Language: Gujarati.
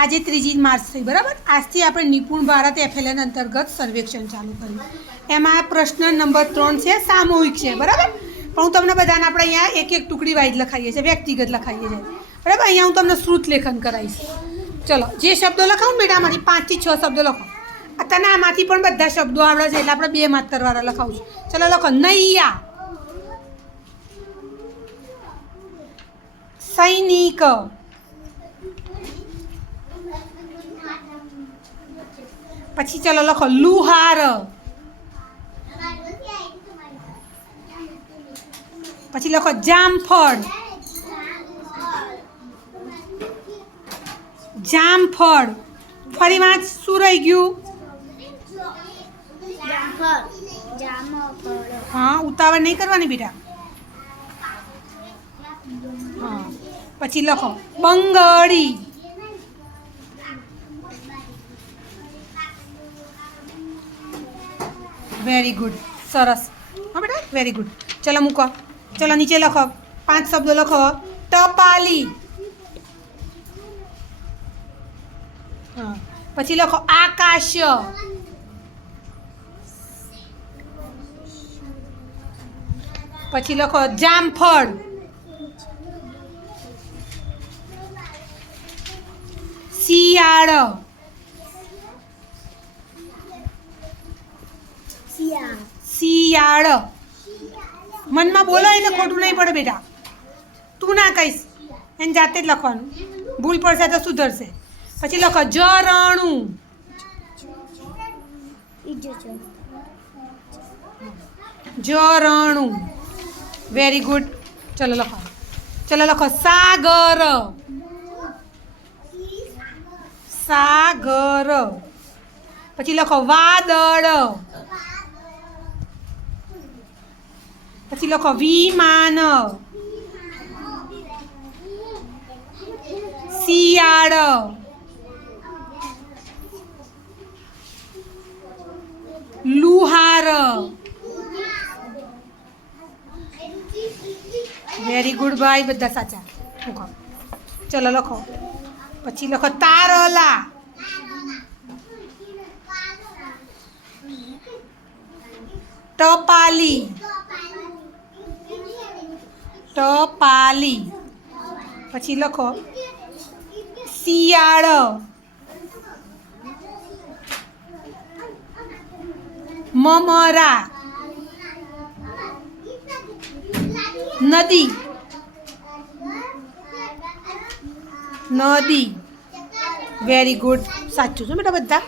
આજે ત્રીજી માર્ચ થઈ, બરાબર? આજથી આપણે નિપુણ ભારત એફએલએન અંતર્ગત સર્વેક્ષણ ચાલુ કર્યું. એમાં પ્રશ્ન નંબર ત્રણ છે, સામૂહિક છે, બરાબર? પણ હું તમને બધાને આપણે અહીંયા એક એક ટુકડી વાઇઝ લખાઈએ છીએ, વ્યક્તિગત લખાઈએ છીએ. બરાબર? અહીંયા હું તમને શ્રુત લેખન કરાવીશ. ચલો, જે શબ્દો લખાવું ને બેટા પાંચથી છ શબ્દો લખો. તને આમાંથી પણ બધા શબ્દો આવડે છે, એટલે આપણે બે માત્રવાળા લખાવું છું. ચલો, લખો. નૈયા. સૈનિક. પછી ચલો લખો, લુહાર. પછી લખો, જામફળ. જામફળ. ફરી વાંચ શું રહી ગયું. હા, ઉતાવળ નહીં કરવાની બેટા. હા. પછી લખો બંગડી વેરી ગુડ સરસ હા, બેટા? વેરી ગુડ ચલો, મૂકો. ચલો, નીચે લખો. પાંચ શબ્દો લખો. ટપાલી. હા. પછી લખો, આકાશ. પછી લખો, જામફળ. શિયાળ. શિયાળ. મનમાં બોલો એટલે ખોટું નહીં પડે બેટા. તું ના કહીશ. એને જાતે જ લખવાનું. ભૂલ પડશે તો સુધરશે. પછી લખો, જરણું. જરણું. વેરી ગુડ ચલો લખો. ચલો લખો, સાગર. સાગર. પછી લખો, વાદળ. પછી લખો વિમાન શિયાળ લુહાર વેરી ગુડ ભાઈ બધા સાચા લખો ચલો લખો પછી લખો તારલા ટપાલી ટપાલી. પછી લખો. શિયાળ. મમરા. નદી. નદી. વેરી ગુડ સાચું છે બેટા બધા?